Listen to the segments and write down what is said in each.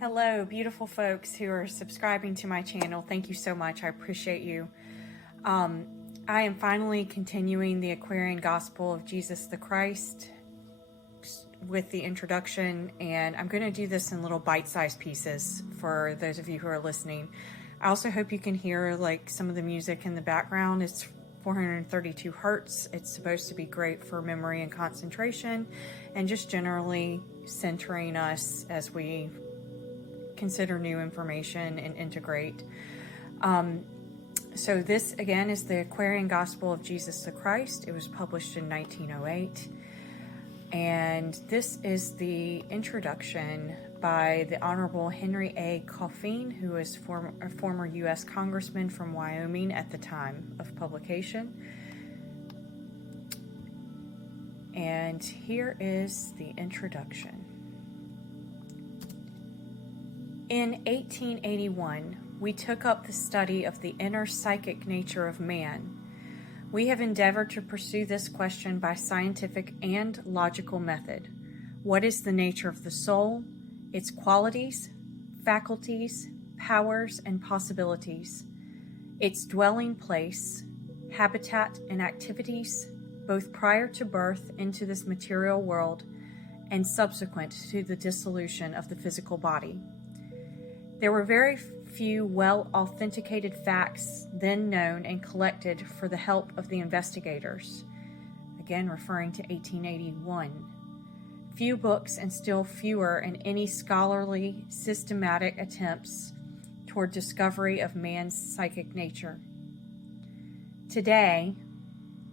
Hello, beautiful folks who are subscribing to my channel. Thank you so much. I appreciate you. I am finally continuing the Aquarian Gospel of Jesus the Christ with the introduction, and I'm going to do this in little bite-sized pieces for those of you who are listening. I also hope you can hear like some of the music in the background. It's 432 hertz. It's supposed to be great for memory and concentration and just generally centering us as we consider new information and integrate. So this again is the Aquarian Gospel of Jesus the Christ. It was published in 1908. And this is the introduction by the Honorable Henry A. Coffeen, who is a former U.S. Congressman from Wyoming at the time of publication. And here is the introduction. In 1881, we took up the study of the inner psychic nature of man. We have endeavored to pursue this question by scientific and logical method. What is the nature of the soul, its qualities, faculties, powers, and possibilities, its dwelling place, habitat, and activities, both prior to birth into this material world and subsequent to the dissolution of the physical body? There were very few well-authenticated facts then known and collected for the help of the investigators. Again, referring to 1881. Few books and still fewer in any scholarly, systematic attempts toward discovery of man's psychic nature. Today,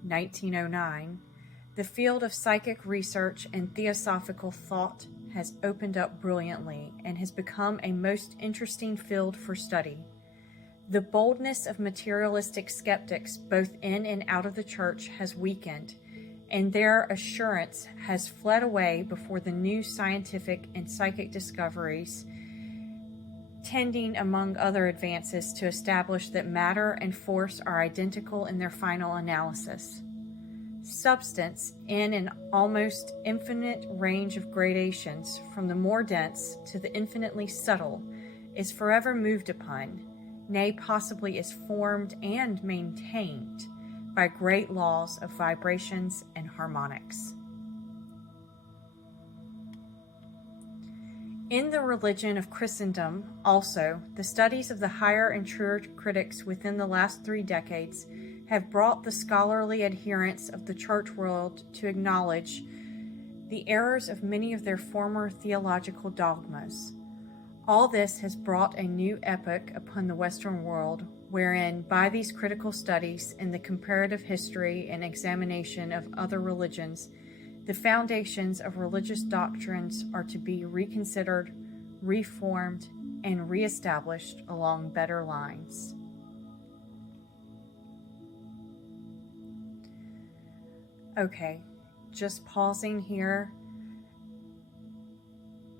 1909, the field of psychic research and theosophical thought has opened up brilliantly and has become a most interesting field for study. The boldness of materialistic skeptics both in and out of the church has weakened, and their assurance has fled away before the new scientific and psychic discoveries, tending, among other advances, to establish that matter and force are identical in their final analysis. Substance, in an almost infinite range of gradations, from the more dense to the infinitely subtle, is forever moved upon, nay, possibly is formed and maintained by great laws of vibrations and harmonics. In the religion of Christendom, also, the studies of the higher and truer critics within the last 3 decades have brought the scholarly adherents of the church world to acknowledge the errors of many of their former theological dogmas. All this has brought a new epoch upon the Western world, wherein, by these critical studies and the comparative history and examination of other religions, the foundations of religious doctrines are to be reconsidered, reformed, and reestablished along better lines. Okay, just pausing here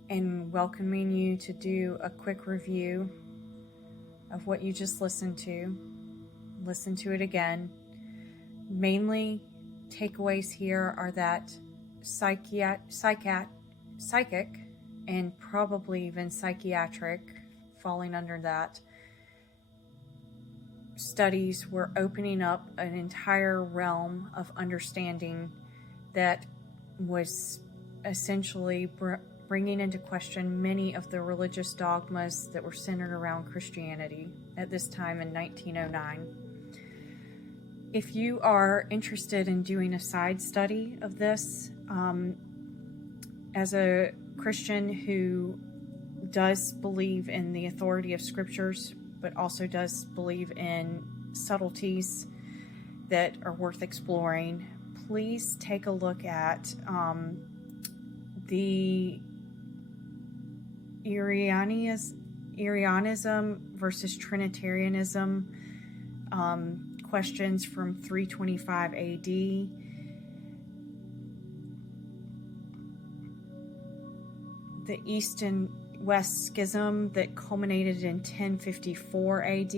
and welcoming you to do a quick review of what you just listened to. Listen to it again. Mainly, takeaways here are that psychic and probably even psychiatric, falling under that, studies were opening up an entire realm of understanding that was essentially bringing into question many of the religious dogmas that were centered around Christianity at this time in 1909. If you are interested in doing a side study of this, as a Christian who does believe in the authority of scriptures, but also does believe in subtleties that are worth exploring, please take a look at the Arianism versus Trinitarianism questions from 325 AD, the East and West Schism that culminated in 1054 AD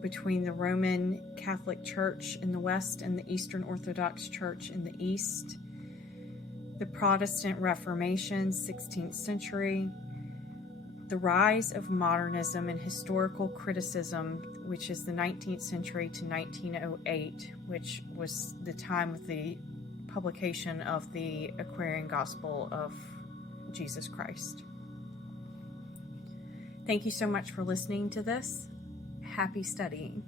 between the Roman Catholic Church in the West and the Eastern Orthodox Church in the East, the Protestant Reformation, 16th century, The rise of modernism and historical criticism, which is the 19th century to 1908, which was the time of the publication of the Aquarian Gospel of Jesus Christ. Thank you so much for listening to this. Happy studying.